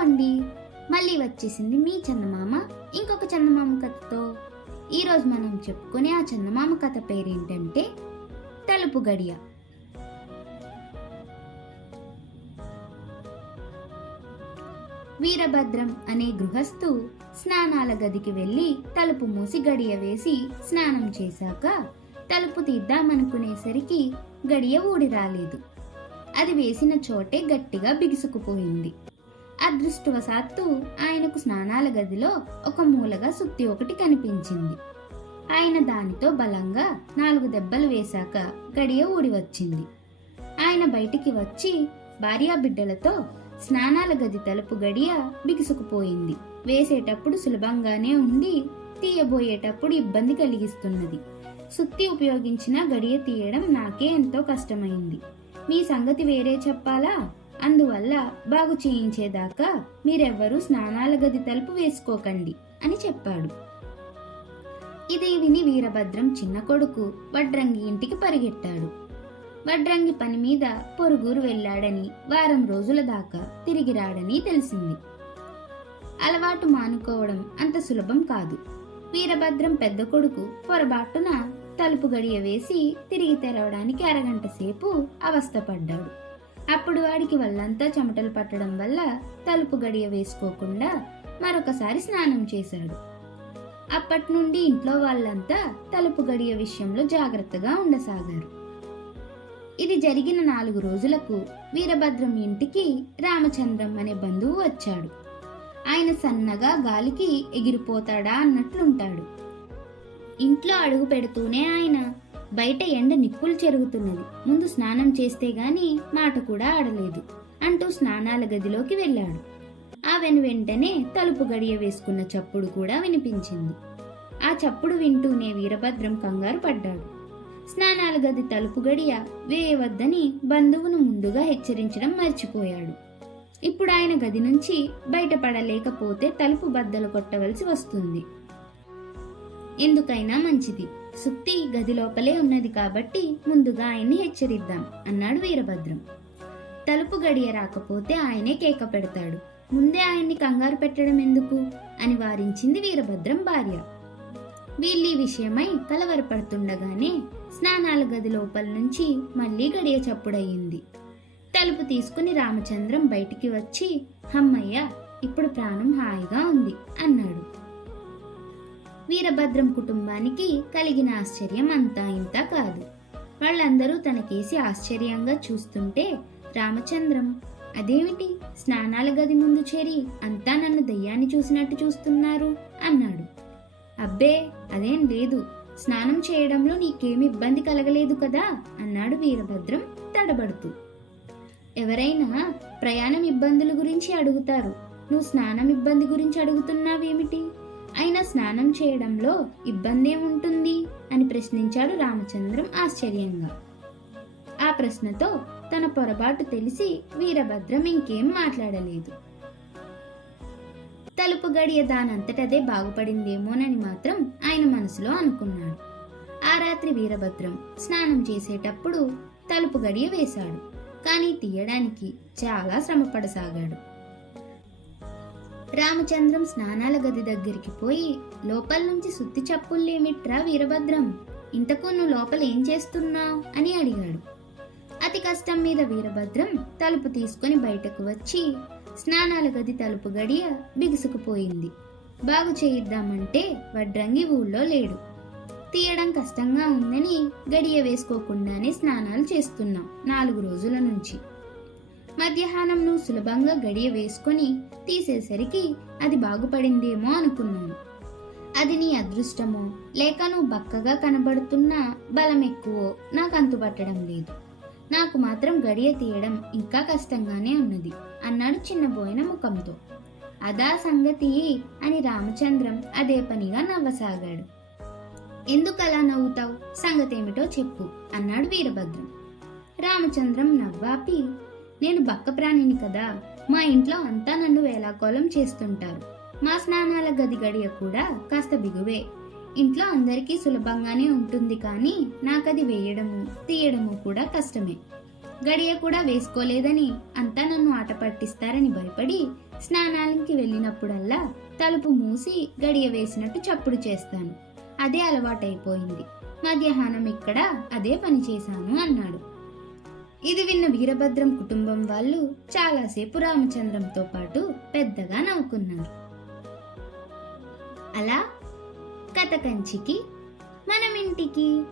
అండి, మళ్ళీ వచ్చేసింది మీ చందమామ ఇంకొక చందమామ కథతో. ఈరోజు మనం చెప్పుకునే ఆ చందమామ కథ పేరేంటంటే తలుపు గడియ. వీరభద్రం అనే గృహస్థు స్నానాల గదికి వెళ్లి తలుపు మూసి గడియ వేసి స్నానం చేశాక తలుపు తీద్దామనుకునేసరికి గడియ ఊడి రాలేదు. అది వేసిన చోటే గట్టిగా బిగుసుకుపోయింది. అదృష్టవశాత్తు ఆయనకు స్నానాల గదిలో ఒక మూలగా సుత్తి ఒకటి కనిపించింది. ఆయన దానితో బలంగా 4 దెబ్బలు వేశాక గడియ ఊడి వచ్చింది. ఆయన బయటికి వచ్చి భార్యాబిడ్డలతో స్నానాల గది తలుపు గడియ బిగుసుకుపోయింది, వేసేటప్పుడు సులభంగానే ఉండి తీయబోయేటప్పుడు ఇబ్బంది కలిగిస్తున్నది. సుత్తి ఉపయోగించిన గడియ తీయడం నాకే ఎంతో కష్టమైంది. మీ సంగతి వేరే చెప్పాలా? అందువల్ల బాగు చేయించేదాకా మీరెవ్వరూ స్నానాల గది తలుపు వేసుకోకండి అని చెప్పాడు. ఇది విని వీరభద్రం చిన్న కొడుకు వడ్రంగి ఇంటికి పరిగెట్టాడు. వడ్రంగి పని మీద పొరుగురు వెళ్ళాడని, వారం రోజుల దాకా తిరిగి రాడని తెలిసింది. అలవాటు మానుకోవడం అంత సులభం కాదు. వీరభద్రం పెద్ద కొడుకు పొరబాటున తలుపు గడియ వేసి తిరిగి తెరవడానికి అరగంట సేపు అవస్థపడ్డాడు. అప్పుడు వాడికి వల్లంతా చెమటలు పట్టడం వల్ల తలుపు గడియ వేసుకోకుండా మరొకసారి స్నానం చేశాడు. అప్పటి నుండి ఇంట్లో వాళ్ళంతా తలుపు గడియ విషయంలో జాగ్రత్తగా ఉండసాగారు. ఇది జరిగిన 4 రోజులకు వీరభద్రం ఇంటికి రామచంద్రం అనే బంధువు వచ్చాడు. ఆయన సన్నగా గాలికి ఎగిరిపోతాడా అన్నట్లుంటాడు. ఇంట్లో అడుగు పెడుతూనే ఆయన, బయట ఎండ నిప్పులు చెరుగుతున్నది, ముందు స్నానం చేస్తే గాని మాట కూడా ఆడలేదు అంటూ స్నానాల గదిలోకి వెళ్ళాడు. ఆ వెంటనే తలుపు గడియ వేసుకున్న చప్పుడు కూడా వినిపించింది. ఆ చప్పుడు వింటూనే వీరభద్రం కంగారు పడ్డాడు. స్నానాల గది తలుపు గడియ వేయవద్దని బంధువును ముందుగా హెచ్చరించడం మర్చిపోయాడు. ఇప్పుడు ఆయన గది నుంచి బయటపడలేకపోతే తలుపు బద్దలు కొట్టవలసి వస్తుంది. ఎందుకైనా మంచిది, సుత్తి గది లోపలే ఉన్నది కాబట్టి ముందుగా ఆయన్ని హెచ్చరిద్దాం అన్నాడు వీరభద్రం. తలుపు గడియ రాకపోతే ఆయనే కేక పెడతాడు, ముందే ఆయన్ని కంగారు పెట్టడం ఎందుకు అని వారించింది వీరభద్రం భార్య. వీళ్ళీ విషయమై కలవరపడుతుండగానే స్నానాల గది లోపల నుంచి మళ్లీ గడియ చప్పుడయ్యింది. తలుపు తీసుకుని రామచంద్రం బయటికి వచ్చి, హమ్మయ్య, ఇప్పుడు ప్రాణం హాయిగా ఉంది అన్నాడు. వీరభద్రం కుటుంబానికి కలిగిన ఆశ్చర్యం అంతా ఇంతా కాదు. వాళ్ళందరూ తనకేసి ఆశ్చర్యంగా చూస్తుంటే రామచంద్రం, అదేమిటి స్నానాల గది ముందు చేరి అంతా నన్ను దయ్యాన్ని చూసినట్టు చూస్తున్నారు అన్నాడు. అబ్బే, అదేం లేదు, స్నానం చేయడంలో నీకేమి ఇబ్బంది కలగలేదు కదా అన్నాడు వీరభద్రం తడబడుతూ. ఎవరైనా ప్రయాణం ఇబ్బందుల గురించి అడుగుతారు, నువ్వు స్నానం ఇబ్బంది గురించి అడుగుతున్నావేమిటి? అయినా స్నానం చేయడంలో ఇబ్బంది ఏముంటుంది అని ప్రశ్నించాడు రామచంద్రం ఆశ్చర్యంగా. ఆ ప్రశ్నతో తన పొరపాటు తెలిసి వీరభద్రం ఇంకేం మాట్లాడలేదు. తలుపు గడియ దానంతటదే బాగుపడిందేమోనని మాత్రం ఆయన మనసులో అనుకున్నాడు. ఆ రాత్రి వీరభద్రం స్నానం చేసేటప్పుడు తలుపు గడియ వేశాడు. కానీ తీయడానికి చాలా శ్రమపడసాగాడు. రామచంద్రం స్నానాల గది దగ్గరికి పోయి, లోపల నుంచి సుత్తి చప్పుళ్ళేమిట్రా వీరభద్రం, ఇంతకు నువ్వు లోపల ఏం చేస్తున్నావు అని అడిగాడు. అతి కష్టం మీద వీరభద్రం తలుపు తీసుకుని బయటకు వచ్చి, స్నానాల గది తలుపు గడియ బిగుసుకుపోయింది, బాగు చేయిద్దామంటే వడ్రంగి ఊళ్ళో లేడు, తీయడం కష్టంగా ఉందని గడియ వేసుకోకుండానే స్నానాలు చేస్తున్నాం 4 రోజుల నుంచి. మధ్యాహ్నం నువ్వు సులభంగా గడియ వేసుకొని తీసేసరికి అది బాగుపడిందేమో అనుకున్నాను. అది నీ అదృష్టమో లేక నువ్వు బక్కగా కనబడుతున్నా బలం ఎక్కువో నాకు అంతుపట్టడం లేదు. నాకు మాత్రం గడియ తీయడం ఇంకా కష్టంగానే ఉన్నది అన్నాడు చిన్నబోయిన ముఖంతో. అదా సంగతి అని రామచంద్రం అదే పనిగా నవ్వసాగాడు. ఎందుకలా నవ్వుతావు, సంగతేమిటో చెప్పు అన్నాడు వీరభద్రం. రామచంద్రం నవ్వాపి, నేను బక్క ప్రాణిని కదా, మా ఇంట్లో అంతా నన్ను వేలాకోలం చేస్తుంటారు. మా స్నానాల గది గడియ కూడా కాస్త బిగువే, ఇంట్లో అందరికీ సులభంగానే ఉంటుంది, కానీ నాకది వేయడము తీయడము కూడా కష్టమే. గడియ కూడా వేసుకోలేదని అంతా నన్ను ఆట పట్టిస్తారని భయపడి స్నానానికి వెళ్ళినప్పుడల్లా తలుపు మూసి గడియ వేసినట్టు చప్పుడు చేస్తాను. అదే అలవాటైపోయింది. మధ్యాహ్నం ఇక్కడ అదే పని చేశాను అన్నాడు. ఇది విన్న వీరభద్రం కుటుంబం వాళ్ళు చాలాసేపు రామచంద్రంతో పాటు పెద్దగా నవ్వుకున్నారు. అలా కథ కంచికి మనం ఇంటికి